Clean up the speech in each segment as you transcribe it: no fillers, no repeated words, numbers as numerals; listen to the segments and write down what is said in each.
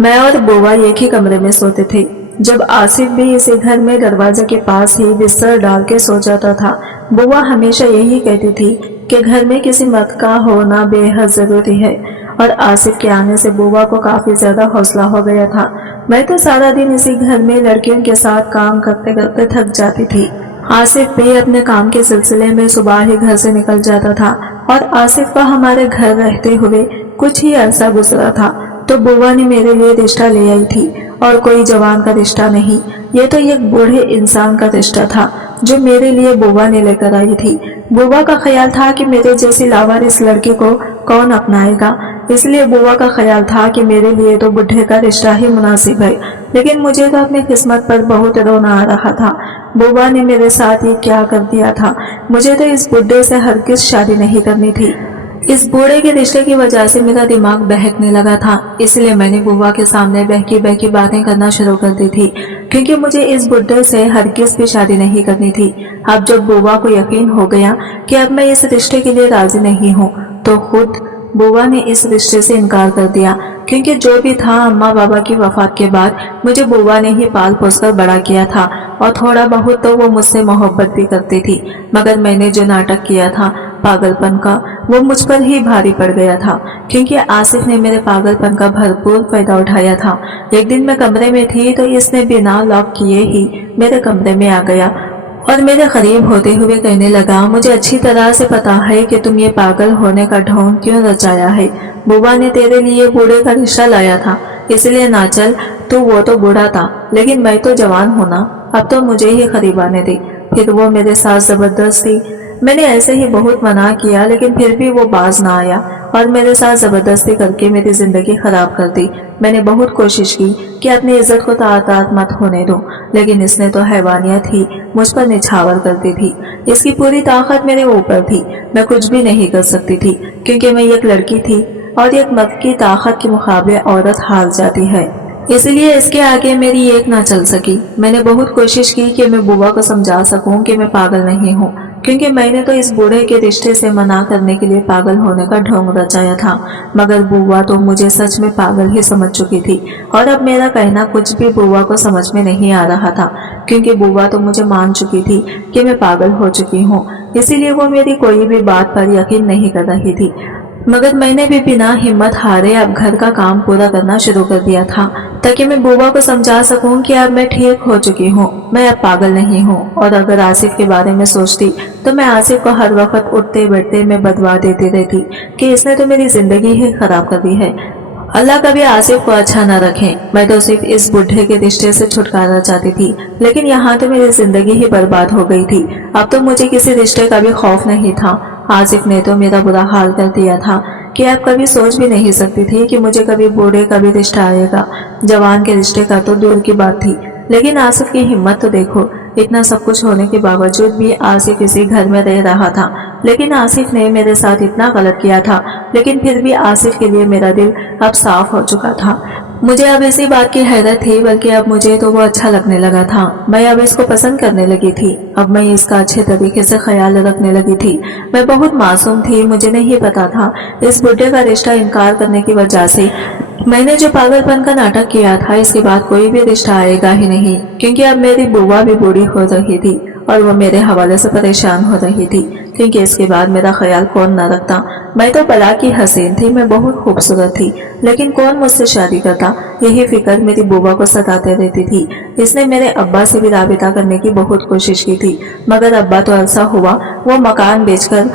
मैं और बुआ एक ही कमरे में सोते थे। जब आसिफ भी इसी घर में दरवाजे के पास ही बिस्तर डाल के सो जाता था। बुआ हमेशा यही कहती थी कि घर में किसी मर्द का होना बेहद जरूरी है, और आसिफ के आने से बुआ को काफी ज्यादा हौसला हो गया था। मैं तो सारा दिन इसी घर में लड़कियों के साथ काम करते करते थक जाती थी। आसिफ भी अपने काम के सिलसिले में सुबह ही घर से निकल जाता था, और आसिफ का हमारे घर रहते हुए कुछ ही अरसा गुजरा था तो बुआ ने मेरे लिए रिश्ता ले आई थी, और कोई जवान का रिश्ता नहीं, ये तो एक बूढ़े इंसान का रिश्ता था जो मेरे लिए बुआ ने लेकर आई थी। बुआ का ख्याल था कि मेरे जैसी लावारिस लड़की को कौन अपनाएगा, इसलिए बुआ का ख्याल था कि मेरे लिए तो बुढ़े का रिश्ता ही मुनासिब है। लेकिन मुझे तो अपनी किस्मत पर बहुत रोना आ रहा था। बुआ ने मेरे साथ ये क्या कर दिया था। मुझे तो इस बुढ़े से हरगिज शादी नहीं करनी थी। इस बूढ़े के रिश्ते की वजह से मेरा दिमाग बहकने लगा था, इसलिए मैंने बुआ के सामने बहकी बहकी बातें करना शुरू कर दी थी, क्योंकि मुझे इस बुढ़े से हरगिज भी शादी नहीं करनी थी। अब जब बुआ को यकीन हो गया कि अब मैं इस रिश्ते के लिए राजी नहीं हूँ, तो खुद बुआ ने इस रिश्ते से इनकार कर दिया, क्योंकि जो भी था अम्मा बाबा की वफात के बाद मुझे बुआ ने ही पाल पोस कर बड़ा किया था, और थोड़ा बहुत तो वो मुझसे मोहब्बत भी करती थी। मगर मैंने जो नाटक किया था पागलपन का, वो मुझ पर ही भारी पड़ गया था, क्योंकि आसिफ ने मेरे पागलपन का भरपूर फायदा उठाया था। एक दिन मैं कमरे में थी तो इसने बिना लॉक किए ही मेरे कमरे में आ गया और मेरे करीब होते हुए कहने लगा, मुझे अच्छी तरह से पता है कि तुम ये पागल होने का ढोंग क्यों रचाया है। बुआ ने तेरे लिए बूढ़े का रिश्ता लाया था, इसलिए ना चल, तू वो तो बूढ़ा था, लेकिन मैं तो जवान हूं ना, अब तो मुझे ही करीब आने दे। फिर वो मेरे साथ जबरदस्ती, मैंने ऐसे ही बहुत मना किया, लेकिन फिर भी वो बाज ना आया और मेरे साथ जबरदस्ती करके मेरी जिंदगी खराब कर दी। मैंने बहुत कोशिश की कि अपनी इज्जत को तार-तार मत होने दूं, लेकिन इसने तो हैवानियत ही मुझ पर निछावर कर दी थी। इसकी पूरी ताकत मेरे ऊपर थी, मैं कुछ भी नहीं कर सकती थी, क्योंकि मैं एक लड़की थी और एक मर्द की ताकत के मुकाबले औरत हार जाती है। इसलिए इसके आगे मेरी एक ना चल सकी। मैंने बहुत कोशिश की कि मैं बुआ को समझा सकूं कि मैं पागल नहीं हूं, क्योंकि मैंने तो इस बूढ़े के रिश्ते से मना करने के लिए पागल होने का ढोंग रचाया था। मगर बुआ तो मुझे सच में पागल ही समझ चुकी थी, और अब मेरा कहना कुछ भी बुआ को समझ में नहीं आ रहा था, क्योंकि बुआ तो मुझे मान चुकी थी कि मैं पागल हो चुकी हूँ। इसीलिए वो मेरी कोई भी बात पर यकीन नहीं कर रही थी। मगर मैंने भी बिना हिम्मत हारे अब घर का काम पूरा करना शुरू कर दिया था, ताकि मैं बुआ को समझा सकूं कि अब मैं ठीक हो चुकी हूँ, मैं अब पागल नहीं हूँ। और अगर आसिफ के बारे में सोचती तो मैं आसिफ को हर वक्त उठते बैठते में बदवा देती रहती कि इसने तो मेरी जिंदगी ही खराब कर दी है। अल्लाह कभी आसिफ को अच्छा न रखे। मैं तो सिर्फ इस बुढ़े के रिश्ते से छुटकारा चाहती थी, लेकिन यहाँ तो मेरी जिंदगी ही बर्बाद हो गई थी। अब तो मुझे किसी रिश्ते का भी खौफ नहीं था। आसिफ ने तो मेरा बुरा हाल कर दिया था कि अब कभी सोच भी नहीं सकती थी कि मुझे कभी बूढ़े का भी रिश्ता आएगा। जवान के रिश्ते का तो दूर की बात थी, लेकिन आसिफ की हिम्मत तो देखो। इतना सब कुछ होने के बावजूद भी आसिफ इसी घर में रह रहा था। लेकिन आसिफ ने मेरे साथ इतना गलत किया था, लेकिन फिर भी आसिफ के लिए मेरा दिल अब साफ हो चुका था। मुझे अब इसी बात की हैरत थी, बल्कि अब मुझे तो वो अच्छा लगने लगा था। मैं अब इसको पसंद करने लगी थी। अब मैं इसका अच्छे तरीके से ख्याल रखने लगी थी। मैं बहुत मासूम थी, मुझे नहीं पता था इस बुढ़े का रिश्ता इनकार करने की वजह से मैंने जो पागलपन का नाटक किया था, इसके बाद कोई भी रिश्ता आएगा ही नहीं, क्योंकि अब मेरी बुआ भी बूढ़ी हो रही थी और वो मेरे हवाले से परेशान हो रही थी, क्योंकि इसके बाद मेरा ख्याल कौन न रखता। मैं तो बला की हसीन थी, मैं बहुत खूबसूरत थी, लेकिन कौन मुझसे शादी करता, यही फिक्र मेरी बुआ को सताते रहती थी। इसने मेरे अब्बा से भी राबिता करने की बहुत कोशिश की थी, मगर अब्बा तो अरसा हुआ वो मकान बेचकर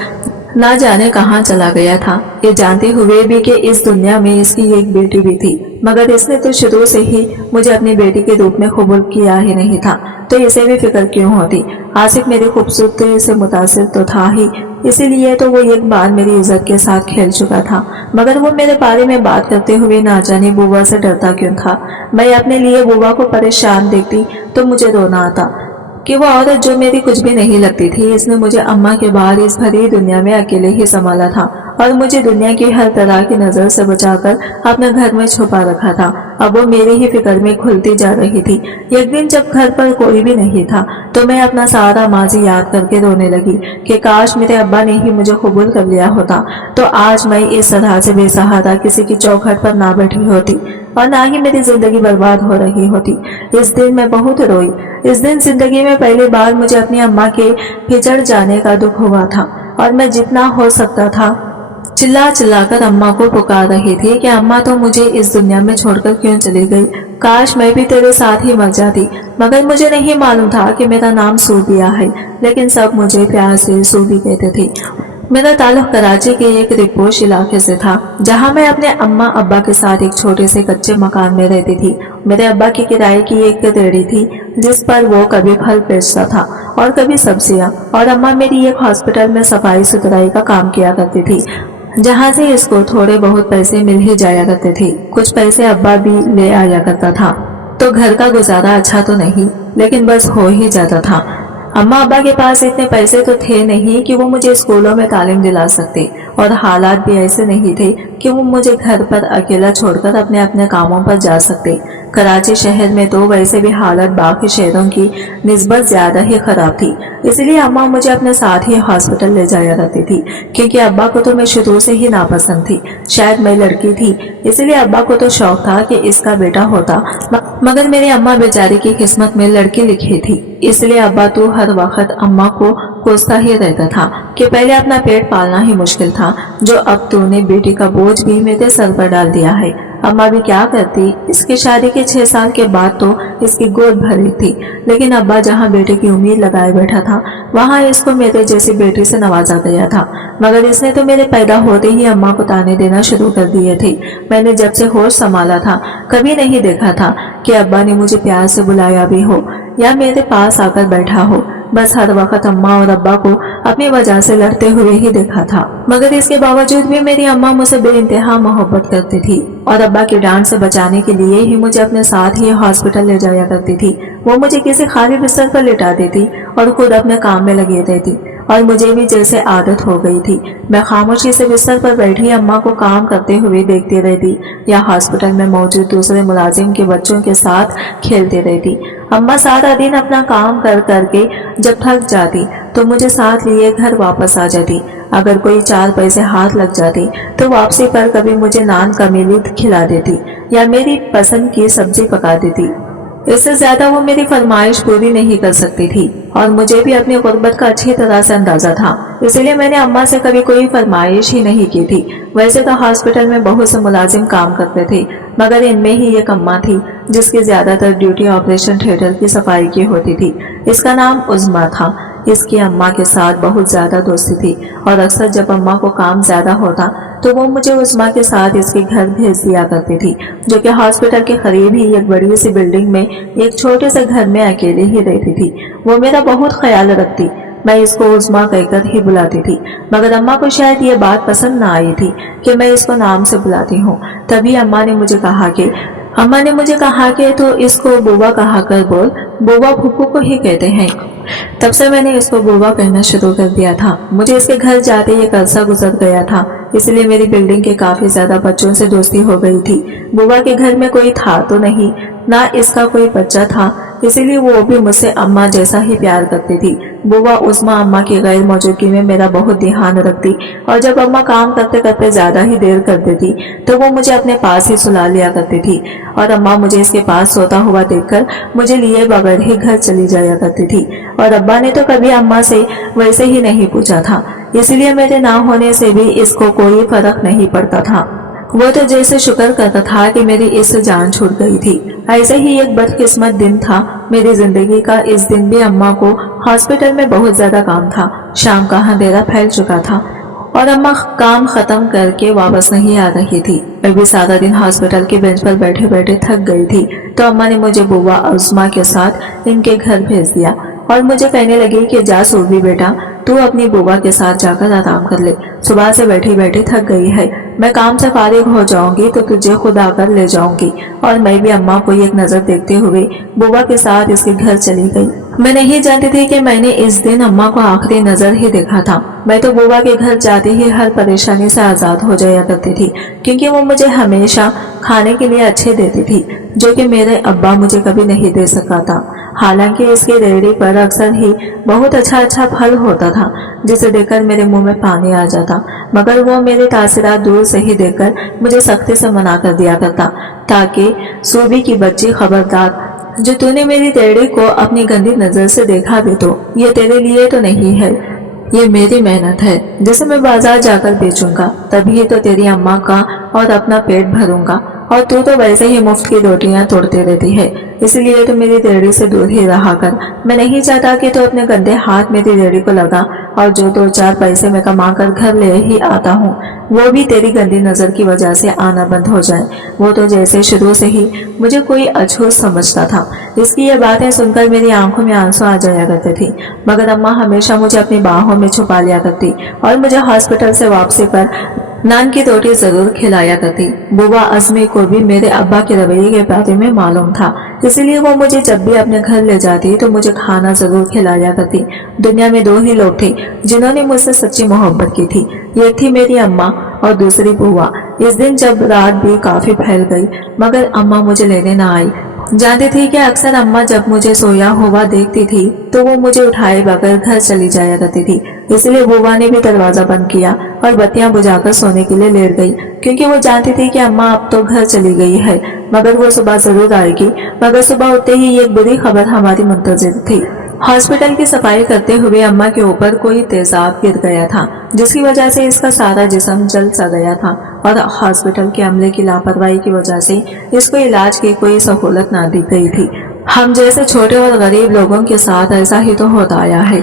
ना जाने कहाँ चला गया था, ये जानते हुए भी कि इस दुनिया में इसकी एक बेटी भी थी। मगर इसने तो शुरू से ही मुझे अपनी बेटी के रूप में कबूल किया ही नहीं था, तो इसे भी फिक्र क्यों होती। आसिफ मेरी खूबसूरती से मुतासिर तो था ही, इसीलिए तो वो एक बार मेरी इज्जत के साथ खेल चुका था। मगर वो मेरे बारे में बात करते हुए ना जाने बुआ से डरता क्यों था। मैं अपने लिए बुआ को परेशान देखती तो मुझे रोना आता कि वो औरत जो मेरी कुछ भी नहीं लगती थी, इसने मुझे अम्मा के बाहर इस भरी दुनिया में अकेले ही संभाला था और मुझे दुनिया की हर तरह की नजर से बचाकर अपने घर में छुपा रखा था। अब वो मेरी ही फिक्र में खुलती जा रही थी। एक दिन जब घर पर कोई भी नहीं था तो मैं अपना सारा माजी याद करके रोने लगी कि काश मेरे अब्बा ने ही मुझे कबूल कर लिया होता, तो आज मैं इस तरह से बेसहारा किसी की चौखट पर ना बैठी होती। और ना ही मेरी जिंदगी बर्बाद हो रही होती। इस दिन मैं बहुत रोई। इस दिन जिंदगी में पहली बार मुझे अपनी अम्मा के बिछड़ जाने का दुख हुआ था और मैं जितना हो सकता था चिल्ला चिल्ला कर अम्मा को पुकार रही थी कि अम्मा तो मुझे इस दुनिया में छोड़कर क्यों चली गई। काश मैं भी तेरे साथ ही मर जाती। मगर मुझे नहीं मालूम था कि मेरा नाम सूबिया है, लेकिन सब मुझे प्यार से सूबी कहते थे। मेरा ताल्लुक कराची के एक रिपोश इलाके से था, जहां मैं अपने अम्मा अब्बा के साथ एक छोटे से कच्चे मकान में रहती थी। मेरे अब्बा की किराए की एक रेहड़ी थी, जिस पर वो कभी फल बेचता था और कभी सब्जियां, और अम्मा मेरी एक हॉस्पिटल में सफाई सुथराई का काम किया करती थी, जहाँ से इसको थोड़े बहुत पैसे मिल ही जाया करते थे। कुछ पैसे अब्बा भी ले आया करता था, तो घर का गुजारा अच्छा तो नहीं, लेकिन बस हो ही जाता था। अम्मा अब्बा के पास इतने पैसे तो थे नहीं कि वो मुझे स्कूलों में तालीम दिला सकते, और हालात भी ऐसे नहीं थे कि वो मुझे घर पर अकेला छोड़कर अपने अपने कामों पर जा सकते। कराची शहर में तो वैसे भी हालत बाकी शहरों की निस्बत ज्यादा ही खराब थी, इसलिए अम्मा मुझे अपने साथ ही हॉस्पिटल ले जाया करती थी, क्योंकि अब्बा को तो मैं शुरू से ही नापसंद थी। शायद मैं लड़की थी, इसलिए अब्बा को तो शौक था कि इसका बेटा होता, मगर मेरी अम्मा बेचारी की किस्मत में लड़की लिखी थी। इसलिए अब्बा तो हर वक्त अम्मा को कोसता ही रहता था कि पहले अपना पेट पालना ही मुश्किल था, जो अब तूने बेटी का बोझ भी मेरे सर पर डाल दिया है। अम्मा भी क्या करती, इसकी शादी के 6 साल के बाद तो इसकी गोद भरी थी, लेकिन अब्बा जहाँ बेटे की उम्मीद लगाए बैठा था, वहाँ इसको मेरे जैसी बेटी से नवाजा गया था। मगर इसने तो मेरे पैदा होते ही अम्मा को ताने देना शुरू कर दिए थे। मैंने जब से होश संभाला था, कभी नहीं देखा था कि अब्बा ने मुझे प्यार से बुलाया भी हो या मेरे पास आकर बैठा हो। बस हर वक्त अम्मा और अब्बा को अपनी वजह से लड़ते हुए ही देखा था। मगर इसके बावजूद भी मेरी अम्मा मुझसे बेइंतहा मोहब्बत करती थी, और अब्बा की डांट से बचाने के लिए ही मुझे अपने साथ ही हॉस्पिटल ले जाया करती थी। वो मुझे किसी खाली बिस्तर पर लिटा देती और खुद अपने काम में लगी रहती, और मुझे भी जैसे आदत हो गई थी। मैं खामोशी से बिस्तर पर बैठी अम्मा को काम करते हुए देखती रहती, या हॉस्पिटल में मौजूद दूसरे मुलाजिम के बच्चों के साथ खेलती रहती। अम्मा सारा दिन अपना काम कर करके जब थक जाती तो मुझे साथ लिए घर वापस आ जाती। अगर कोई 4 पैसे हाथ लग जाती तो वापसी पर कभी मुझे नान का मिलीद खिला देती या मेरी पसंद की सब्जी पका देती। इससे ज्यादा वो मेरी फरमाइश पूरी नहीं कर सकती थी, और मुझे भी अपनी गुर्बत का अच्छी तरह से अंदाजा था, इसलिए मैंने अम्मा से कभी कोई फरमाइश ही नहीं की थी। वैसे तो हॉस्पिटल में बहुत से मुलाजिम काम करते थे, मगर इनमें ही एक अम्मा थी जिसकी ज्यादातर ड्यूटी ऑपरेशन थिएटर की सफाई की होती थी। इसका नाम उज़्मा था। इसकी अम्मा के साथ बहुत ज्यादा दोस्ती थी, और अक्सर जब अम्मा को काम ज्यादा होता तो वो मुझे उज़्मा के साथ इसके घर भेज दिया करती थी, जो कि हॉस्पिटल के करीब ही एक बड़ी सी बिल्डिंग में एक छोटे से घर में अकेले ही रहती थी। वो मेरा बहुत ख्याल रखती। मैं इसको उज़्मा कहकर ही बुलाती थी, मगर अम्मा को शायद ये बात पसंद ना आई थी कि मैं इसको नाम से बुलाती हूँ। तभी अम्मा ने मुझे कहा कि तो इसको बुआ कहा कर बोल, बुआ फूफू को ही कहते हैं। तब से मैंने इसको बुआ कहना शुरू कर दिया था। मुझे इसके घर जाते एक अरसा गुजर गया था, इसलिए मेरी बिल्डिंग के काफी ज्यादा बच्चों से दोस्ती हो गई थी। बुआ के घर में कोई था तो नहीं, ना इसका कोई बच्चा था, इसीलिए वो भी मुझसे अम्मा जैसा ही प्यार करती थी। बुआ उज़्मा अम्मा की गैर मौजूदगी में मेरा बहुत ध्यान रखती, और जब अम्मा काम करते करते ज्यादा ही देर कर देती तो वो मुझे अपने पास ही सुला लिया करती थी, और अम्मा मुझे इसके पास सोता हुआ देखकर मुझे लिए बगैर ही घर चली जाया करती थी। और अब्बा ने तो कभी अम्मा से वैसे ही नहीं पूछा था, इसलिए मेरे ना होने से भी इसको कोई फर्क नहीं पड़ता था। वो तो जैसे शुक्र करता था कि मेरी इससे जान छूट गई थी। ऐसे ही एक बदकिस्मत दिन था मेरी जिंदगी का। इस दिन भी अम्मा को हॉस्पिटल में बहुत ज्यादा काम था। शाम का अंधेरा फैल चुका था और अम्मा काम खत्म करके वापस नहीं आ रही थी। मैं भी सारा दिन हॉस्पिटल के बेंच पर बैठे बैठे थक गई थी, तो अम्मा ने मुझे बुआ उज़्मा के साथ इनके घर भेज दिया और मुझे कहने लगी कि जा सूबी बेटा, तू अपनी बुआ के साथ जाकर आराम कर ले। सुबह से बैठी बैठी थक गई है, मैं काम से फारिग हो जाऊंगी तो तुझे खुद आकर ले जाऊंगी। और मैं भी अम्मा को एक नजर देखते हुए बुआ के साथ इसके घर चली गई। मैं नहीं जानती थी कि मैंने इस दिन अम्मा को आखिरी नजर ही देखा था। मैं तो बुआ के घर जाते ही हर परेशानी से आजाद हो जाया करती थी, क्योंकि वो मुझे हमेशा खाने के लिए अच्छे देती थी, जो कि मेरे अब्बा मुझे कभी नहीं दे सका था। حالانکہ اس کی ریڑھی پر اکثر ہی بہت اچھا پھل ہوتا تھا جسے دیکھ کر میرے منہ میں پانی آ جاتا، مگر وہ میرے تاثرات دور سے ہی دیکھ کر مجھے سختی سے منع کر دیا کرتا تاکہ صوبی کی بچی خبردار، جو تو نے میری ریڑھی کو اپنی گندی نظر سے دیکھا بھی تو یہ تیرے لیے تو نہیں ہے، یہ میری محنت ہے جسے میں بازار جا کر بیچوں گا، تبھی تو تیری اماں کا اور اپنا پیٹ بھروں گا، اور تو ویسے ہی مفت کی روٹیاں توڑتی رہتی ہے، اس لیے تو میری ریڑھی سے دور ہی رہا کر۔ میں نہیں چاہتا کہ تو اپنے گندے ہاتھ میری ریڑھی کو لگا، اور جو 2-4 پیسے میں کما کر گھر لے ہی آتا ہوں وہ بھی تیری گندی نظر کی وجہ سے آنا بند ہو جائے۔ وہ تو جیسے شروع سے ہی مجھے کوئی اچھوت سمجھتا تھا۔ اس کی یہ باتیں سن کر میری آنکھوں میں آنسو آ جایا کرتے تھی، مگر اماں ہمیشہ مجھے اپنی باہوں میں چھپا لیا کرتی اور مجھے ہاسپٹل سے واپسی پر نان کی روٹی ضرور کھلایا کرتی۔ بوا عزمی کو بھی میرے ابا کے رویے کے بارے میں معلوم تھا، اسی لیے وہ مجھے جب بھی اپنے گھر لے جاتی تو مجھے کھانا ضرور کھلایا کرتی۔ دنیا میں 2 ہی لوگ تھے جنہوں نے مجھ سے سچی محبت کی تھی، ایک تھی میری اماں اور دوسری بوا۔ اس دن جب رات بھی کافی پھیل گئی مگر اماں مجھے لینے نہ آئی، جانتی تھی کہ اکثر اماں جب مجھے سویا ہوا دیکھتی تھی تو وہ مجھے اٹھائے بغیر گھر چلی جایا کرتی تھی، اس لیے بوا نے بھی دروازہ بند کیا اور بتیاں بجھا کر سونے کے لیے لیٹ گئی، کیونکہ وہ جانتی تھی کہ اماں اب تو گھر چلی گئی ہے مگر وہ صبح ضرور آئے گی۔ مگر صبح اٹھتے ہی ایک بری خبر ہماری منتظر تھی۔ ہاسپٹل کی صفائی کرتے ہوئے اماں کے اوپر کوئی تیزاب گر گیا تھا جس کی وجہ سے اس کا سارا جسم جل سا گیا تھا، اور ہاسپٹل کے عملے کی لاپرواہی کی وجہ سے اس کو علاج کی کوئی سہولت نہ دی گئی تھی۔ ہم جیسے چھوٹے اور غریب لوگوں کے ساتھ ایسا ہی تو ہوتا آیا ہے،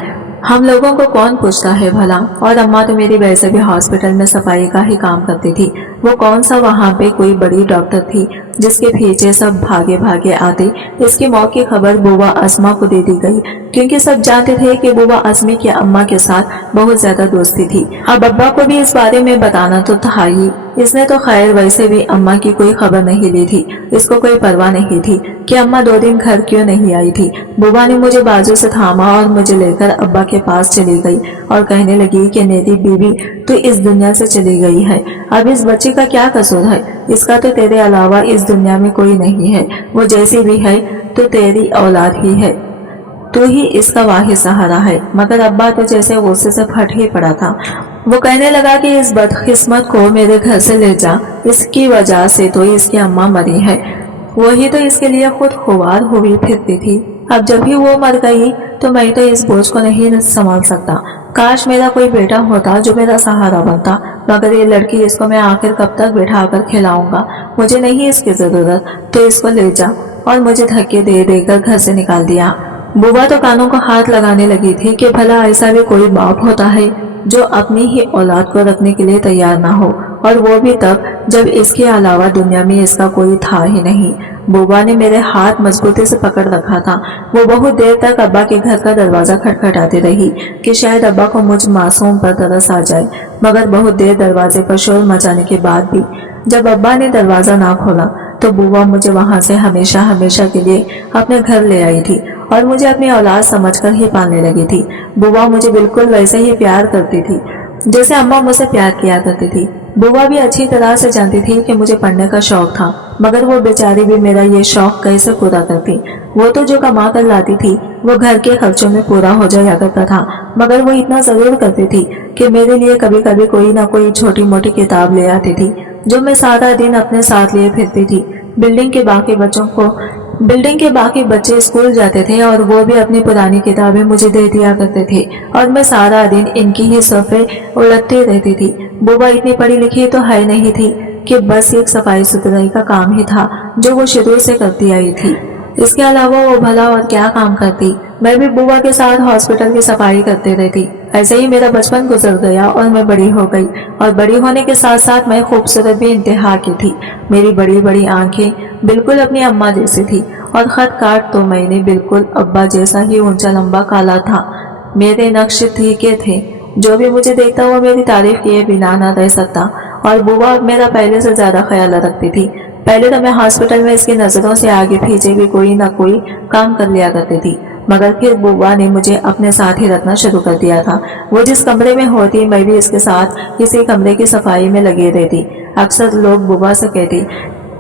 ہم لوگوں کو کون پوچھتا ہے بھلا؟ اور اماں تو میری ویسے بھی ہاسپٹل میں صفائی کا ہی کام کرتی تھی، وہ کون سا وہاں پہ کوئی بڑی ڈاکٹر تھی جس کے پیچھے سب بھاگے بھاگے آتے۔ اس کی موت کی خبر بوا اسما کو دے دی گئی، کیونکہ سب جانتے تھے کہ بوا اسمی کی اماں کے ساتھ بہت زیادہ دوستی تھی۔ اب ابا کو بھی اس بارے میں بتانا تو تھا ہی، اس نے تو خیر ویسے بھی اماں کی کوئی خبر نہیں لی تھی، اس کو کوئی پرواہ نہیں تھی کہ اماں 2 دن گھر کیوں نہیں آئی تھی۔ بوا نے مجھے بازو سے تھاما اور مجھے لے کر ابا کے پاس چلی گئی اور کہنے لگی کہ نیری بیوی تو اس دنیا سے چلی گئی ہے، اب اس بچے کا کیا قصور ہے؟ اس کا تو تیرے علاوہ اس دنیا میں کوئی نہیں ہے، وہ جیسی بھی ہے تو تیری اولاد ہی ہے، تو ہی اس کا واحد سہارا ہے۔ مگر ابا تو جیسے غصے سے پھٹ ہی پڑا تھا، وہ کہنے لگا کہ اس بدقسمت کو میرے گھر سے لے جا، اس کی وجہ سے تو اس کی اماں مری ہے، وہی تو اس کے لیے خود خوار ہوئی پھرتی تھی، اب جب ہی وہ مر گئی تو میں تو اس بوجھ کو نہیں سنبھال سکتا۔ کاش میرا کوئی بیٹا ہوتا جو میرا سہارا بنتا، مگر یہ لڑکی، اس کو میں آخر کب تک بٹھا کر کھلاؤں گا؟ مجھے نہیں اس کی ضرورت، تو اس کو لے جا، اور مجھے دھکے دے دے کر گھر سے نکال دیا۔ بوا تو کانوں کو ہاتھ لگانے لگی تھی کہ بھلا ایسا بھی کوئی باپ ہوتا ہے جو اپنی ہی اولاد کو رکھنے کے لیے تیار نہ ہو، اور وہ بھی تب جب اس کے علاوہ دنیا میں اس کا کوئی تھا ہی نہیں۔ بوا نے میرے ہاتھ مضبوطی سے پکڑ رکھا تھا، وہ بہت دیر تک ابا کے گھر کا دروازہ کھٹکھٹاتی رہی کہ شاید ابا کو مجھ معصوم پر ترس آ جائے، مگر بہت دیر دروازے پر شور مچانے کے بعد بھی جب ابا نے دروازہ نہ کھولا تو بوا مجھے وہاں سے ہمیشہ کے لیے اپنے گھر لے آئی تھی اور مجھے اپنی اولاد سمجھ کر ہی پالنے لگی تھی۔ بوا مجھے بالکل ویسے ہی پیار کرتی تھی جیسے اماں مجھ سے پیار کیا کرتی تھی۔ بوا بھی اچھی طرح سے جانتی تھی کہ مجھے پڑھنے کا شوق تھا، مگر وہ بیچاری بھی میرا یہ شوق کیسے پورا کرتی؟ وہ تو جو کما کر لاتی تھی وہ گھر کے خرچوں میں پورا ہو جایا کرتا تھا، مگر وہ اتنا ضرور کرتی تھی کہ میرے لیے کبھی کبھی کوئی نہ کوئی چھوٹی موٹی کتاب لے آتی تھی جو میں سارا دن اپنے ساتھ لیے پھرتی تھی۔ بلڈنگ کے باقی بچے اسکول جاتے تھے اور وہ بھی اپنی پرانی کتابیں مجھے دے دیا کرتے تھے، اور میں سارا دن ان کی ہی صفحے الٹتی رہتی تھی۔ بوا اتنی پڑھی لکھی تو ہے نہیں تھی کہ بس ایک صفائی ستھرائی کا کام ہی تھا جو وہ شروع سے کرتی آئی تھی، اس کے علاوہ وہ بھلا اور کیا کام کرتی؟ میں بھی بوا کے ساتھ ہاسپٹل کی صفائی کرتے رہتی۔ ایسے ہی میرا بچپن گزر گیا اور میں بڑی ہو گئی، اور بڑی ہونے کے ساتھ ساتھ میں خوبصورت بھی انتہا کی تھی۔ میری بڑی بڑی آنکھیں بالکل اپنی اماں جیسی تھی، اور خط کاٹ تو میں نے بالکل ابا جیسا ہی اونچا لمبا کالا تھا۔ میرے نقش ٹھیکے تھے، جو بھی مجھے دیکھتا وہ میری تعریف کیے بنا نہ رہ سکتا، اور بوا میرا پہلے سے زیادہ خیال رکھتی تھی۔ پہلے تو میں ہاسپٹل میں اس کی نظروں سے آگے پیچھے بھی کوئی نہ کوئی کام کر لیا کرتی تھی، مگر پھر بوا نے مجھے اپنے ساتھ ہی رکھنا شروع کر دیا تھا۔ وہ جس کمرے میں ہوتی میں بھی اس کے ساتھ اسی کمرے کی صفائی میں لگی رہتی۔ اکثر لوگ بوا سے کہتی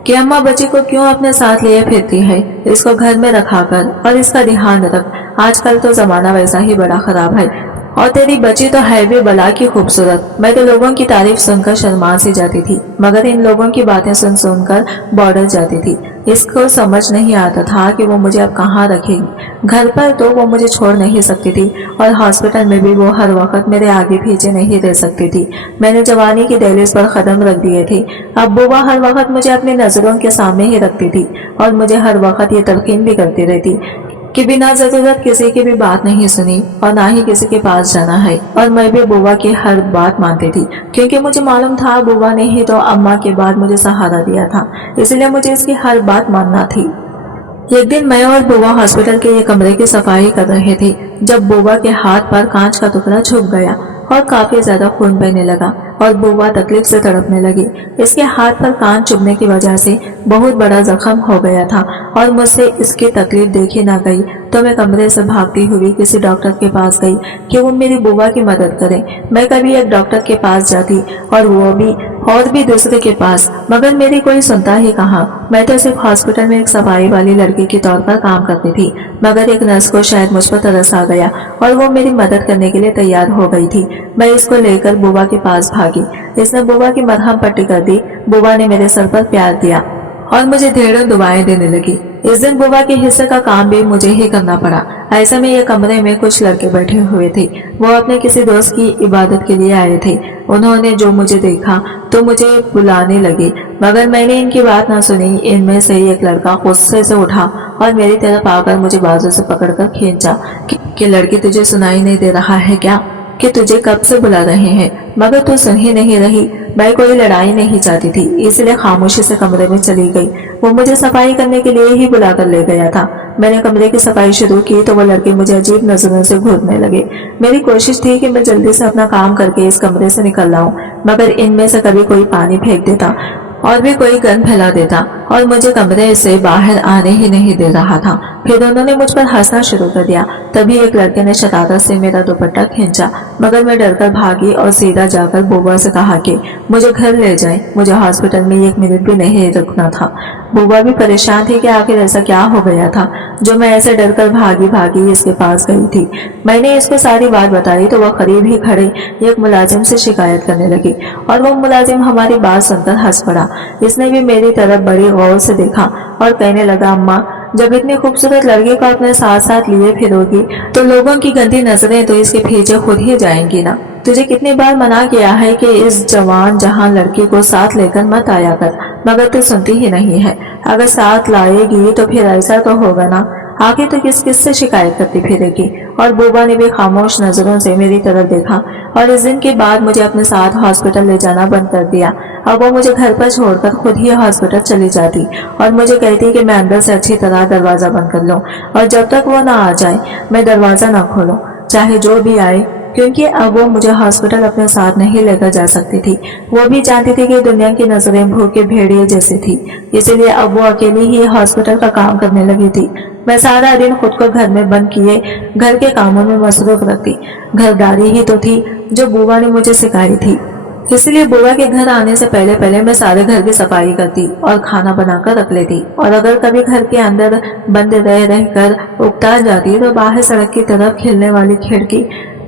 कि अम्मा बच्ची को क्यों अपने साथ लिए फिरती है, इसको घर में रखा कर और इसका ध्यान रख, आजकल तो जमाना वैसा ही बड़ा खराब है, और तेरी बच्ची तो है भी बला की खूबसूरत। मैं तो लोगों की तारीफ सुनकर शर्मा सी जाती थी, मगर इन लोगों की बातें सुन सुनकर बॉर्डर जाती थी। इसको समझ नहीं आता था कि वो मुझे अब कहाँ रखेगी। घर पर तो वो मुझे छोड़ नहीं सकती थी और हॉस्पिटल में भी वो हर वक्त मेरे आगे पीछे नहीं रह सकती थी। मैंने जवानी की दहलीज पर कदम रख दिए थे। अब बुआ हर वक्त मुझे अपनी नजरों के सामने ही रखती थी और मुझे हर वक्त ये तलकीन भी करती रहती कि बिना जरूरत किसी की भी बात नहीं सुनी और ना ही किसी के पास जाना है। और मैं भी बुआ की हर बात मानती थी, क्योंकि मुझे मालूम था बुआ ने ही तो अम्मा के बाद मुझे सहारा दिया था, इसलिए मुझे इसकी हर बात मानना थी। एक दिन मैं और बुआ हॉस्पिटल के ये कमरे की सफाई कर रहे थे, जब बुआ के हाथ पर कांच का टुकड़ा छुप गया और काफी ज्यादा खून बहने लगा और बुआ तकलीफ से तड़पने लगी। इसके हाथ पर कांच चुभने की वजह से बहुत बड़ा जख्म हो गया था और मुझसे इसकी तकलीफ देखी ना गई, तो मैं कमरे से भागती हुई किसी डॉक्टर के पास गई कि वो मेरी बुआ की मदद करे। मैं कभी एक डॉक्टर के पास जाती और वो भी और भी दूसरे के पास, मगर मेरी कोई सुनता ही कहाँ। मैं तो सिर्फ हॉस्पिटल में एक सफाई वाली लड़की के तौर पर काम करती थी, मगर एक नर्स को शायद मुझ पर तरस आ गया और वो मेरी मदद करने के लिए तैयार हो गई थी। मैं इसको लेकर बुआ के पास भागी। इसने बुआ की मरहम पट्टी कर दी। बुआ ने मेरे सर पर प्यार दिया और मुझे ढेरों दुआएं देने लगी। इस दिन बुआ के हिस्से का काम भी मुझे ही करना पड़ा। ऐसे में ये कमरे में कुछ लड़के बैठे हुए थे। वो अपने किसी दोस्त की इबादत के लिए आए थे। उन्होंने जो मुझे देखा तो मुझे बुलाने लगे, मगर मैंने इनकी बात ना सुनी। इनमें से एक लड़का गुस्से से उठा और मेरी तरफ आकर मुझे बाजू से पकड़कर खींचा कि लड़की, तुझे सुनाई नहीं दे रहा है क्या कि तुझे कब से बुला रहे हैं, मगर तू सुन ही नहीं रही। मैं कोई लड़ाई नहीं चाहती थी, इसलिए खामोशी से कमरे में चली गई। वो मुझे सफाई करने के लिए ही बुलाकर ले गया था। मैंने कमरे की सफाई शुरू की तो वो लड़के मुझे अजीब नजरों से घूरने लगे। मेरी कोशिश थी कि मैं जल्दी से अपना काम करके इस कमरे से निकल लाऊं, मगर इनमें से कभी कोई पानी फेंक देता और भी कोई गंद फैला देता और मुझे कमरे से बाहर आने ही नहीं दे रहा था। फिर उन्होंने मुझ पर हंसना शुरू कर दिया। तभी एक लड़के ने शरारत से मेरा दुपट्टा खींचा, मगर मैं डरकर भागी और सीधा जाकर बुआ से कहा कि मुझे घर ले जाए, मुझे हॉस्पिटल में 1 मिनट भी नहीं रुकना था। बुआ भी परेशान थी कि आखिर ऐसा क्या हो गया था जो मैं ऐसे डरकर भागी भागी इसके पास गई थी। मैंने इसको सारी बात बताई तो वह करीब ही खड़े एक मुलाजिम से शिकायत करने लगी और वो मुलाजिम हमारी बात सुनकर हंस पड़ा। इसने भी मेरी तरफ बड़ी गौर से देखा और कहने लगा, अम्मा, जब इतनी खूबसूरत लड़की को अपने साथ साथ लिए फिरोगी तो लोगों की गंदी नजरें तो इसके पीछे खुद ही जाएंगी ना। तुझे कितनी बार मना किया है कि इस जवान जहां लड़की को साथ लेकर मत आया कर, मगर तू सुनती ही नहीं है। अगर साथ लाएगी तो फिर ऐसा तो होगा ना, आखिर तो किस किस से शिकायत करती फिरेगी। और बुआ ने भी खामोश नजरों से मेरी तरफ देखा और इस दिन के बाद मुझे अपने साथ हॉस्पिटल ले जाना बंद कर दिया। अब वो मुझे घर पर छोड़कर खुद ही हॉस्पिटल चली जाती और मुझे कहती कि मैं अंदर से अच्छी तरह दरवाजा बंद कर लूं और जब तक वो ना आ जाए मैं दरवाजा ना खोलूं, चाहे जो भी आए, क्योंकि अब वो मुझे हॉस्पिटल अपने साथ नहीं लेकर जा सकती थी। वो भी जानती थी कि दुनिया की नजरें भूखे भेड़िए जैसी थी, इसलिए अब वो अकेली ही हॉस्पिटल का काम करने लगी थी। मैं सारा दिन खुद को घर में बंद किए घर के कामों में मसरूफ रखती। घरदारी ही तो थी जो बुआ ने मुझे सिखाई थी, इसलिए बुआ के घर आने से पहले पहले मैं सारे घर की सफाई करती और खाना बनाकर रख लेती। और अगर कभी घर के अंदर बंद रह रहकर उकता जाती तो बाहर सड़क की तरफ खिलने वाली खिड़की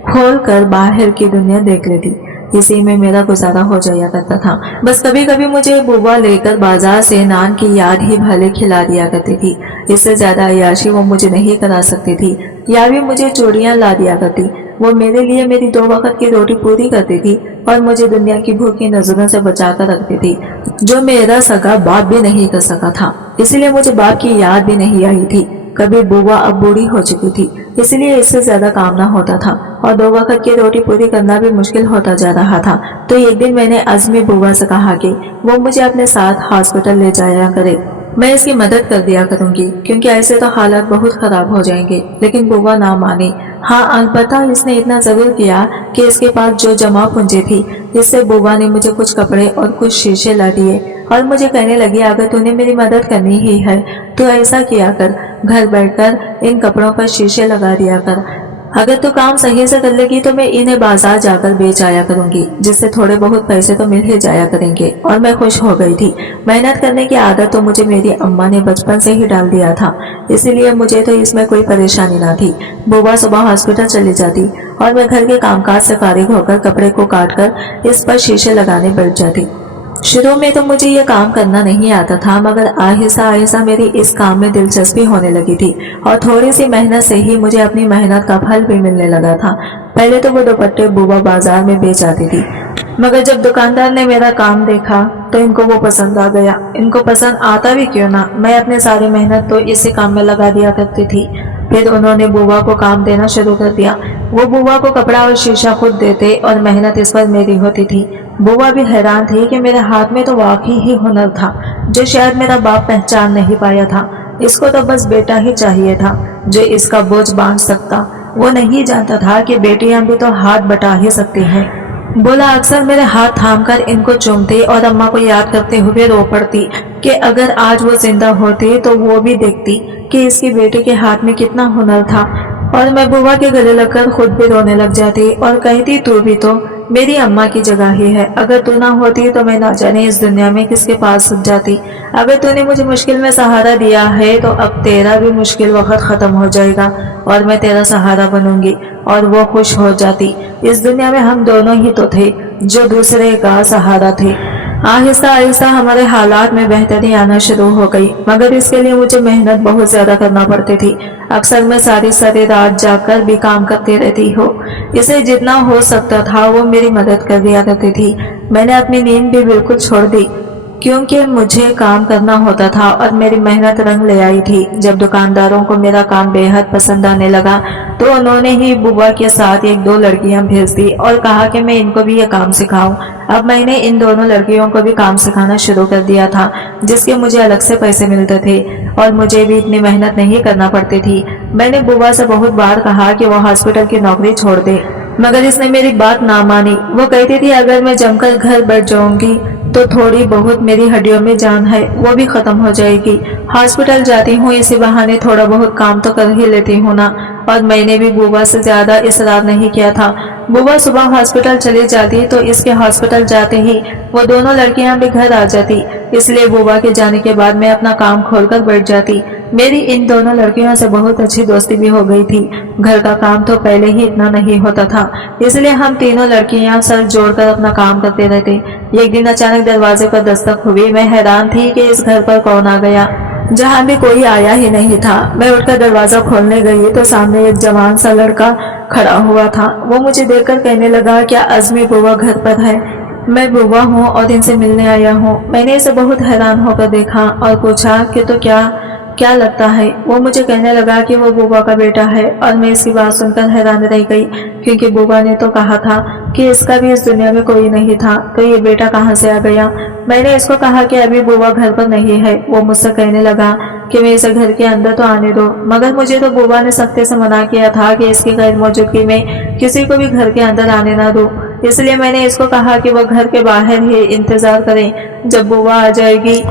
खोलकर बाहर की दुनिया देख लेती। इसी में मेरा गुजारा हो जाया करता था। बस कभी कभी मुझे बुआ लेकर बाजार से नान की याद ही भले खिला दिया करती थी। इससे ज्यादा अय्याशी वो मुझे नहीं करा सकती थी। या भी मुझे चूड़ियां ला दिया करती। वो मेरे लिए मेरी 2 वक्त की रोटी पूरी करती थी और मुझे दुनिया की भूखी नजरों से बचाकर रखती थी, जो मेरा सगा बाप भी नहीं कर सका था। इसलिए मुझे बाप की याद भी नहीं आई थी। कभी बुआ अब बूढ़ी हो चुकी थी, इसलिए इससे ज्यादा काम ना होता था और 2 वक्त की रोटी पूरी करना भी मुश्किल होता जा रहा था। तो एक दिन मैंने अज़मी बुआ से कहा कि वो मुझे अपने साथ हॉस्पिटल ले जाया करे, मैं इसकी मदद कर दिया करूंगी, क्योंकि ऐसे तो हालात बहुत खराब हो जाएंगे। लेकिन बुआ ना मानी। हाँ, अलबत्ता इसने इतना जरूर किया कि इसके पास जो जमा पूंजी थी, इससे बुआ ने मुझे कुछ कपड़े और कुछ शीशे ला दिए और मुझे कहने लगी, अगर तूने मेरी मदद करनी ही है तो ऐसा किया कर, घर बैठकर इन कपड़ों पर शीशे लगा दिया कर। अगर तू काम सही से कर लेगी तो मैं इन्हें बाजार जाकर बेच आया करूंगी, जिससे थोड़े बहुत पैसे तो मिल ही जाया करेंगे। और मैं खुश हो गई थी। मेहनत करने की आदत तो मुझे मेरी अम्मा ने बचपन से ही डाल दिया था, इसीलिए मुझे तो इसमें कोई परेशानी ना थी। बुआ सुबह हॉस्पिटल चली जाती और मैं घर के कामकाज से फारिग होकर कपड़े को काट कर इस पर शीशे लगाने बैठ जाती। शुरू में तो मुझे ये काम करना नहीं आता था, मगर आहिस्ता आहिस्ता मेरी इस काम में दिलचस्पी होने लगी थी और थोड़ी सी मेहनत से ही मुझे अपनी मेहनत का फल भी मिलने लगा था। पहले तो वो दुपट्टे बुआ बाजार में बेच आती थी, मगर जब दुकानदार ने मेरा काम देखा तो इनको वो पसंद आ गया। इनको पसंद आता भी क्यों ना, मैं अपने सारी मेहनत तो इसी काम में लगा दिया करती थी। फिर उन्होंने बुआ को काम देना शुरू कर दिया। वो बुआ को कपड़ा और शीशा खुद देते और मेहनत इस पर मेरी होती थी। बुआ भी हैरान थी कि मेरे हाथ में तो वाकई ही हुनर था, जो शायद मेरा बाप पहचान नहीं पाया था। इसको तो बस बेटा ही चाहिए था जो इसका बोझ बांध सकता। वो नहीं जानता था कि बेटियां भी तो हाथ बटा ही सकती हैं। बोला अक्सर मेरे हाथ थामकर इनको चूमती और अम्मा को याद करते हुए रो पड़ती कि अगर आज वो जिंदा होती तो वो भी देखती कि इसकी बेटी के हाथ में कितना हुनर था। और मैं बुआ के गले लगकर खुद भी रोने लग जाती और कहती तू भी तो मेरी अम्मा की जगह ही है। अगर तू ना होती तो मैं ना जाने इस दुनिया में किसके पास सज जाती। अगर तूने मुझे मुश्किल में सहारा दिया है तो अब तेरा भी मुश्किल वक्त खत्म हो जाएगा और मैं तेरा सहारा बनूंगी। और वो खुश हो जाती। इस दुनिया में हम दोनों ही तो थे जो दूसरे का सहारा थे। आहिस्ता आहिस्ता हमारे हालात में बेहतरी आना शुरू हो गई, मगर इसके लिए मुझे मेहनत बहुत ज्यादा करना पड़ती थी। अक्सर मैं सारी सारी रात जाकर भी काम करती रहती हो। इसे जितना हो सकता था वो मेरी मदद कर दिया करती थी। मैंने अपनी नींद भी बिल्कुल छोड़ दी क्योंकि मुझे काम करना होता था और मेरी मेहनत रंग ले आई थी। जब दुकानदारों को मेरा काम बेहद पसंद आने लगा तो उन्होंने ही बुआ के साथ एक दो लड़कियां भेज दी और कहा कि मैं इनको भी ये काम सिखाऊं। अब मैंने इन दोनों लड़कियों को भी काम सिखाना शुरू कर दिया था, जिसके मुझे अलग से पैसे मिलते थे और मुझे भी इतनी मेहनत नहीं करना पड़ती थी। मैंने बुआ से बहुत बार कहा कि वो हॉस्पिटल की नौकरी छोड़ दे, मगर इसने मेरी बात ना मानी। वो कहती थी अगर मैं जमकर घर बैठ जाऊंगी तो थोड़ी बहुत मेरी हड्डियों में जान है वो भी खत्म हो जाएगी। हॉस्पिटल जाती हूँ इसी बहाने थोड़ा बहुत काम तो कर ही लेती हूँ ना। और मैंने भी बुआ से ज्यादा इसरार नहीं किया था। बुआ सुबह हॉस्पिटल चली जाती तो इसके हॉस्पिटल जाते ही वो दोनों लड़कियां भी घर आ जाती, इसलिए बुआ के जाने के बाद मैं अपना काम खोलकर बैठ जाती। मेरी इन दोनों लड़कियों से बहुत अच्छी दोस्ती भी हो गई थी। घर का काम तो पहले ही इतना नहीं होता था, इसलिए हम तीनों लड़कियां सर जोड़कर अपना काम करते रहते। एक दिन अचानक दरवाजे पर दस्तक हुई। मैं हैरान थी कि इस घर पर कौन आ गया, जहाँ भी कोई आया ही नहीं था। मैं उठकर दरवाजा खोलने गई तो सामने एक जवान सा लड़का खड़ा हुआ था। वो मुझे देखकर कहने लगा क्या अज़मी बुआ घर पर है? मैं बुआ हूँ और इनसे मिलने आया हूँ। मैंने इसे बहुत हैरान होकर देखा और पूछा कि तो क्या लगता है? वो मुझे कहने लगा कि वो बुआ का बेटा है और मैं इसकी बात सुनकर हैरान रह गई, क्योंकि बुआ ने तो कहा था कि इसका भी इस दुनिया में कोई नहीं था, तो ये बेटा कहाँ से आ गया? मैंने इसको कहा कि अभी बुआ घर पर नहीं है। वो मुझसे कहने लगा कि मैं इसे घर के अंदर तो आने दो, मगर मुझे तो बुआ ने सख्ती से मना किया था कि इसकी गैर मौजूदगी में किसी को भी घर के अंदर आने ना दो। इसलिए मैंने इसको कहा कि वो घर के बाहर ही इंतजार करें जब बुआ आ जाएगी,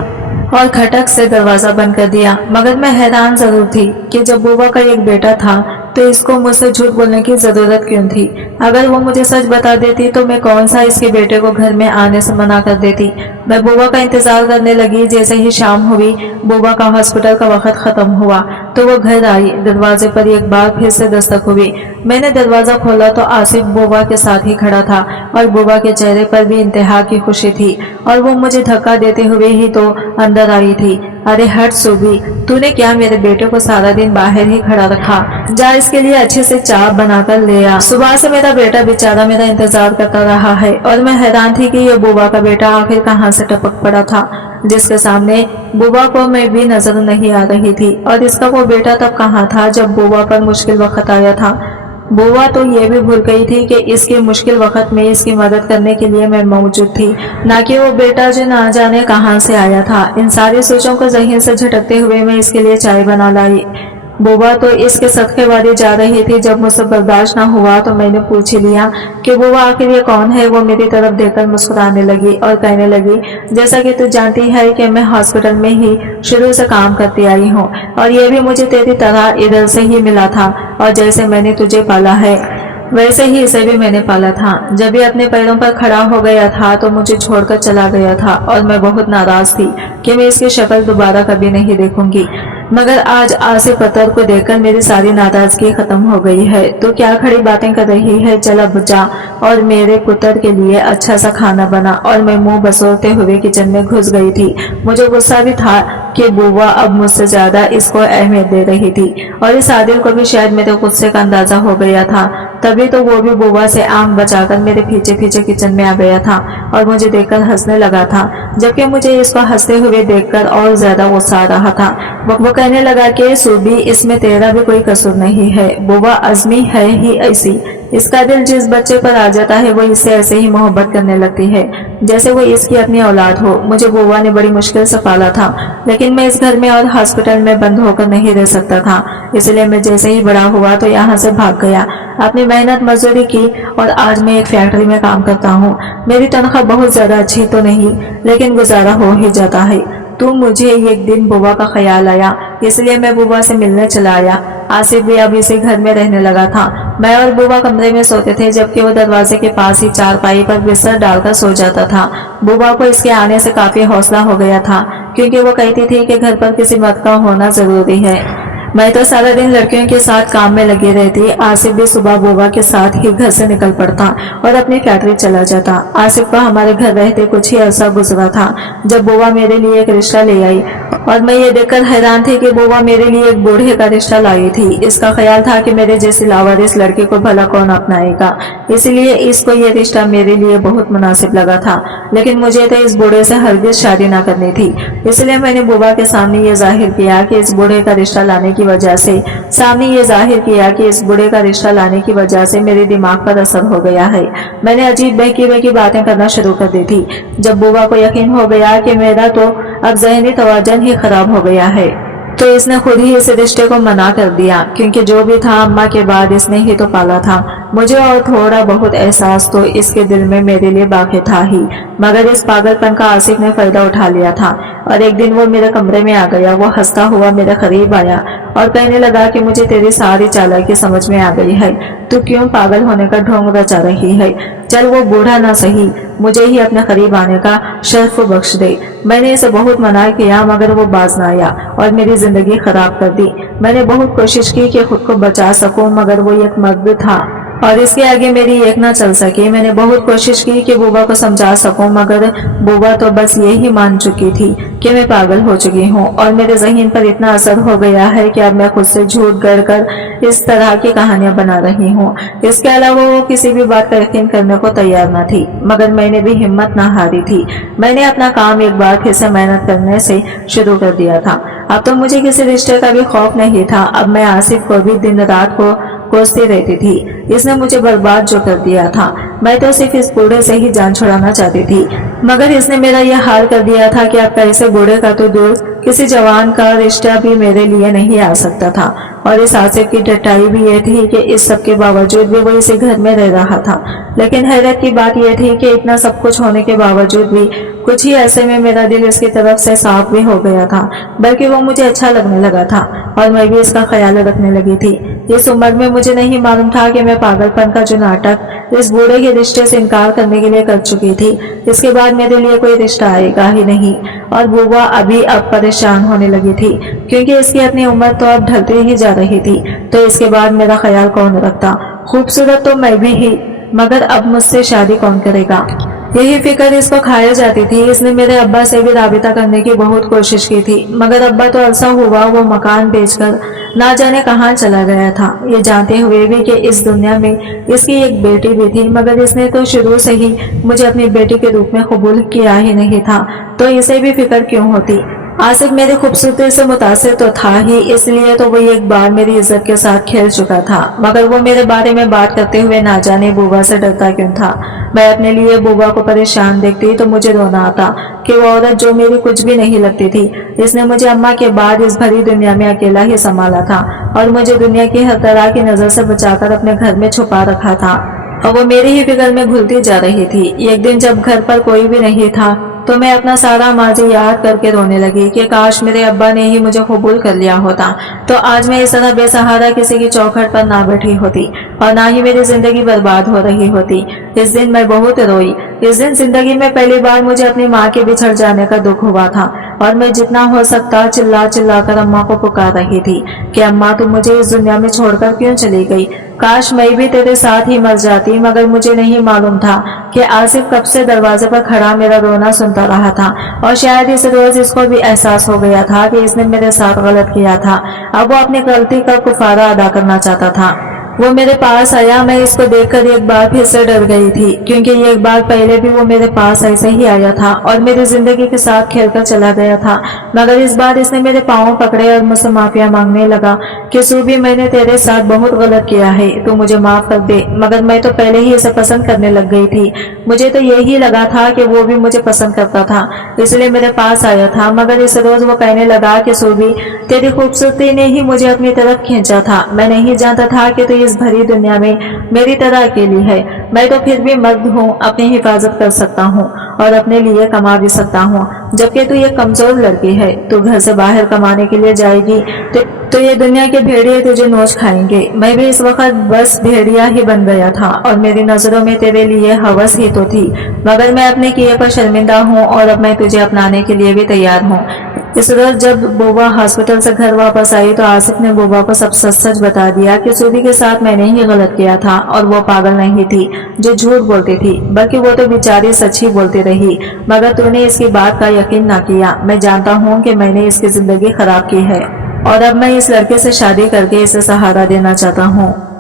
और खटक से दरवाजा बंद कर दिया। मगर मैं हैरान जरूर थी कि जब बुआ का एक बेटा था तो इसको मुझसे झूठ बोलने की जरूरत क्यों थी? अगर वो मुझे सच बता देती तो मैं कौन सा इसके बेटे को घर में आने से मना कर देती। मैं बुआ का इंतजार करने लगी। जैसे ही शाम हुई, बुआ का हॉस्पिटल का वक्त खत्म हुआ तो वो घर आई। दरवाजे पर एक बार फिर से दस्तक हुई। मैंने दरवाजा खोला तो आसिफ बुआ के साथ ही खड़ा था और बुआ के चेहरे पर भी इंतहा की खुशी थी और वो मुझे धक्का देते हुए ही तो अंदर आई थी। अरे हट सूबी, तूने क्या मेरे बेटे को सारा दिन बाहर ही खड़ा रखा? जा इसके लिए अच्छे से चाय बनाकर ले आ। सुबह से मेरा बेटा बेचारा मेरा इंतजार करता रहा है। और मैं हैरान थी कि ये बुआ का बेटा आखिर कहाँ से टपक पड़ा था, जिसके सामने बुआ को मैं भी नजर नहीं आ रही थी। और इसका वो बेटा तब कहाँ था जब बुआ पर मुश्किल वक्त आया था? बुआ तो ये भी भूल गई थी कि इसके मुश्किल वक्त में इसकी मदद करने के लिए मैं मौजूद थी, ना कि वो बेटा जो ना जाने कहां से आया था। इन सारी सोचों को ज़हन से झटकते हुए मैं इसके लिए चाय बना लाई। बुआ तो इसके सदके वाली जा रही थी। जब मुझसे बर्दाश्त न हुआ तो मैंने पूछ ही लिया कि बुआ आखिर ये कौन है। वो मेरी तरफ देखकर मुस्कुराने लगी और कहने लगी, जैसा कि तू जानती है कि मैं हॉस्पिटल में ही शुरू से काम करती आई हूँ और ये भी मुझे तेरी तरह इधर से ही मिला था, और जैसे मैंने तुझे पाला है वैसे ही इसे भी मैंने पाला था। जब ये अपने पैरों पर खड़ा हो गया था तो मुझे छोड़कर चला गया था और मैं बहुत नाराज थी कि मैं इसकी शक्ल दोबारा कभी नहीं देखूंगी। मगर आज आसिफ अतर को देखकर मेरी सारी नाराजगी खत्म हो गई है। तो क्या खड़ी बातें कर रही है, चला बुझा। और मेरे पुत्र के लिए अच्छा सा खाना बना और मैं मुंह बसोरते हुए किचन में घुस गई थी। मुझे गुस्सा भी था कि बुआ अब मुझसे ज्यादा इसको अहमियत दे रही थी और इस आदिल को भी शायद मेरे गुस्से का अंदाजा हो गया था। तभी तो वो भी बुआ से आंख बचाकर मेरे पीछे पीछे किचन में आ गया था और मुझे देखकर हंसने लगा था, जबकि मुझे इसको हंसते हुए देखकर और ज्यादा गुस्सा आ रहा था। वो कहने लगा कि सूबी, इसमें तेरा भी कोई कसूर नहीं है, बुआ अज़मी है ही ऐसी। इसका दिल जिस बच्चे पर आ जाता है वो इससे ऐसे ही मोहब्बत करने लगती है जैसे वो इसकी अपनी औलाद हो। मुझे बुआ ने बड़ी मुश्किल से पाला था, लेकिन मैं इस घर में और हॉस्पिटल में बंद होकर नहीं रह सकता था। इसलिए मैं जैसे ही बड़ा हुआ तो यहाँ से भाग गया, अपनी मेहनत मजदूरी की और आज मैं एक फैक्ट्री में काम करता हूँ। मेरी तनख्वाह बहुत ज्यादा अच्छी तो नहीं, लेकिन गुजारा हो ही जाता है। तो मुझे एक दिन बुआ का ख्याल आया, इसलिए मैं बुआ से मिलने चला आया। आसिफ भी अब इसी घर में रहने लगा था। मैं और बुआ कमरे में सोते थे, जबकि वो दरवाजे के पास ही चारपाई पर बिस्तर डालकर सो जाता था। बुआ को इसके आने से काफी हौसला हो गया था, क्योंकि वो कहती थी कि घर पर किसी मर्द का होना जरूरी है। मैं तो सारा दिन लड़कियों के साथ काम में लगी रहती। आसिफ भी सुबह बुआ के साथ ही घर से निकल पड़ता और अपनी फैक्ट्री चला जाता। आसिफ को हमारे घर रहते कुछ ही अरसा गुजरा था जब बुआ मेरे लिए एक रिश्ता ले आई, और मैं ये देखकर हैरान थी कि बुआ मेरे लिए एक बूढ़े का रिश्ता लाई थी। इसका ख्याल था कि मेरे जैसी लावारिस लड़की को भला कौन अपनाएगा, इसलिए इसको ये रिश्ता मेरे लिए बहुत मुनासिब लगा था। लेकिन मुझे तो इस बूढ़े से हरगिज शादी न करनी थी, इसलिए मैंने बुआ के सामने ये जाहिर किया कि इस बूढ़े का रिश्ता लाने की वजह से मेरे दिमाग पर असर हो गया है। मैंने अजीब बहकी बहकी बातें करना शुरू कर दी थी। जब बुआ को यकीन हो गया कि मेरा तो अब ज़हनी तवाज़ुन ही खराब हो गया है, तो इसने खुद ही इस रिश्ते को मना कर दिया, क्योंकि जो भी था अम्मा के बाद इसने ही तो पाला था। मुझे और थोड़ा बहुत एहसास तो इसके दिल में मेरे लिए बाकी था ही, मगर इस पागलपन का आसिफ ने फायदा उठा लिया था। और एक दिन वो मेरे कमरे में आ गया। वो हंसता हुआ मेरे करीब आया और कहने लगा कि मुझे तेरी सारी चालाकी समझ में आ गई है, तू क्यों पागल होने का ढोंग रचा रही है। चल वो बूढ़ा ना सही, मुझे ही अपने करीब आने का शर्फ बख्श दे। मैंने इसे बहुत मना किया, मगर वो बाज न आया और मेरी जिंदगी खराब कर दी। मैंने बहुत कोशिश की कि खुद को बचा सकूं, मगर वो एक मर्द था और इसके आगे मेरी एक ना चल सकी। मैंने बहुत कोशिश की कि बुआ को समझा सकूं, मगर बुआ तो बस यही मान चुकी थी कि मैं पागल हो चुकी हूँ और मेरे ज़हन पर इतना असर हो गया है कि अब मैं खुद से झूठ गढ़कर इस तरह की कहानियां बना रही हूँ। इसके अलावा वो किसी भी बात का यकीन करने को तैयार न थी, मगर मैंने भी हिम्मत न हारी थी। मैंने अपना काम एक बार फिर से मेहनत करने से शुरू कर दिया था। अब तो मुझे किसी रिश्ते का भी खौफ नहीं था। अब मैं आसिफ को भी दिन रात को कोसती रहती थी। इसने मुझे बर्बाद जो कर दिया था। मैं तो सिर्फ इस बूढ़े से ही जान छुड़ाना चाहती थी, मगर इसने मेरा यह हाल कर दिया था कि अब कैसे बूढ़े का तो दूर, किसी जवान का रिश्ता भी मेरे लिए नहीं आ सकता था। और इस आसिफ की डटाई भी ये थी कि इस सब के बावजूद भी वो इसी घर में रह रहा था। लेकिन हैरत की बात यह थी कि इतना सब कुछ होने के बावजूद भी कुछ ही ऐसे में मेरा दिल इसकी तरफ से साफ भी हो गया था, बल्कि वो मुझे अच्छा लगने लगा था और मैं भी इसका ख्याल रखने लगी थी। इस उम्र में मुझे नहीं मालूम था कि मैं पागलपन का जो नाटक इस बूढ़े के रिश्ते से इनकार करने के लिए कर चुकी थी, इसके बाद मेरे लिए कोई रिश्ता आएगा ही नहीं। और बुआ अभी अब परेशान होने लगी थी, क्योंकि इसकी अपनी उम्र तो अब ढलती ही जा रही थी। तो इसके बाद मेरा ख्याल कौन रखता? खूबसूरत तो मैं भी ही, मगर अब मुझसे शादी कौन करेगा? यही फिक्र इसको खाया जाती थी। इसने मेरे अब्बा से भी राबिता करने की बहुत कोशिश की थी, मगर अब्बा तो अरसा हुआ वो मकान बेचकर ना जाने कहाँ चला गया था। ये जानते हुए भी कि इस दुनिया में इसकी एक बेटी भी थी, मगर इसने तो शुरू से ही मुझे अपनी बेटी के रूप में कबूल किया ही नहीं था, तो इसे भी फिक्र क्यों होती। आसिफ मेरी खूबसूरती से मुतासिर तो था ही, इसलिए तो वो एक बार मेरी इज्जत के साथ खेल चुका था, मगर वो मेरे बारे में बात करते हुए ना जाने बुआ से डरता क्यों था। मैं अपने लिए बुआ को परेशान देखती तो मुझे रोना आता कि वो औरत जो मेरी कुछ भी नहीं लगती थी, इसने मुझे अम्मा के बाद इस भरी दुनिया में अकेला ही संभाला था और मुझे दुनिया की हर तरह की नजर से बचाकर अपने घर में छुपा रखा था और वो मेरी ही फिक्र में घुलती जा रही थी। एक दिन जब घर पर कोई भी नहीं था तो मैं अपना सारा माजी याद करके रोने लगी कि काश मेरे अब्बा ने ही मुझे कबूल कर लिया होता तो आज मैं इस तरह बेसहारा किसी की चौखट पर ना बैठी होती और ना ही मेरी जिंदगी बर्बाद हो रही होती। इस दिन मैं बहुत रोई। इस दिन जिंदगी में पहली बार मुझे अपनी माँ के बिछड़ जाने का दुख हुआ था और मैं जितना हो सकता चिल्ला चिल्ला कर अम्मा को पुकार रही थी कि अम्मा तुम मुझे इस दुनिया में छोड़कर क्यों चली गई। काश मैं भी तेरे साथ ही मर जाती, मगर मुझे नहीं मालूम था कि आसिफ कब से दरवाजे पर खड़ा मेरा रोना सुनता रहा था और शायद इस रोज इसको भी एहसास हो गया था कि इसने मेरे साथ गलत किया था। अब वो अपनी गलती का कुफारा अदा करना चाहता था। वो मेरे पास आया। मैं इसको देखकर एक बार फिर से डर गई थी, क्योंकि एक बार पहले भी वो मेरे पास ऐसे ही आया था और मेरी जिंदगी के साथ खेलकर चला गया था, मगर इस बार इसने मेरे पाँव पकड़े और मुझसे माफिया मांगने लगा कि सूबी मैंने तेरे साथ बहुत गलत किया है, तू मुझे माफ कर दे। मगर मैं तो पहले ही इसे पसंद करने लग गई थी। मुझे तो यही लगा था कि वो भी मुझे पसंद करता था, इसलिए मेरे पास आया था। मगर इस रोज वो कहने लगा कि सूबी तेरी खूबसूरती ने ही मुझे अपनी तरफ खींचा था, मैं नहीं जानता था कि तू इस भरी दुनिया में मेरी तरह अकेली है। मैं तो फिर भी मर्द हूँ, अपनी हिफाजत कर सकता हूँ और अपने लिए कमा भी सकता हूँ, जबकि तू एक कमजोर लड़की है। तू घर से बाहर कमाने के लिए जाएगी तो ये दुनिया के भेड़िए तुझे नोच खाएंगे। मैं भी इस वक्त बस भेड़िया ही बन गया था और मेरी नजरों में तेरे लिए हवस ही तो थी, मगर मैं अपने किए पर शर्मिंदा हूँ और अब मैं तुझे अपनाने के लिए भी तैयार हूँ। इस रोज जब बुआ हॉस्पिटल से घर वापस आई तो आसिफ ने बुआ को सब सच सच बता दिया कि सूबी के साथ मैंने ही गलत किया था और वो पागल नहीं थी जो झूठ बोलती थी, बल्कि वो तो बेचारी सच ही बोलती रही, मगर तूने इसकी बात का यकीन ना किया। मैं जानता हूँ कि मैंने इसकी जिंदगी खराब की है और अब मैं इस लड़के से शादी करके इसे सहारा देना चाहता हूँ।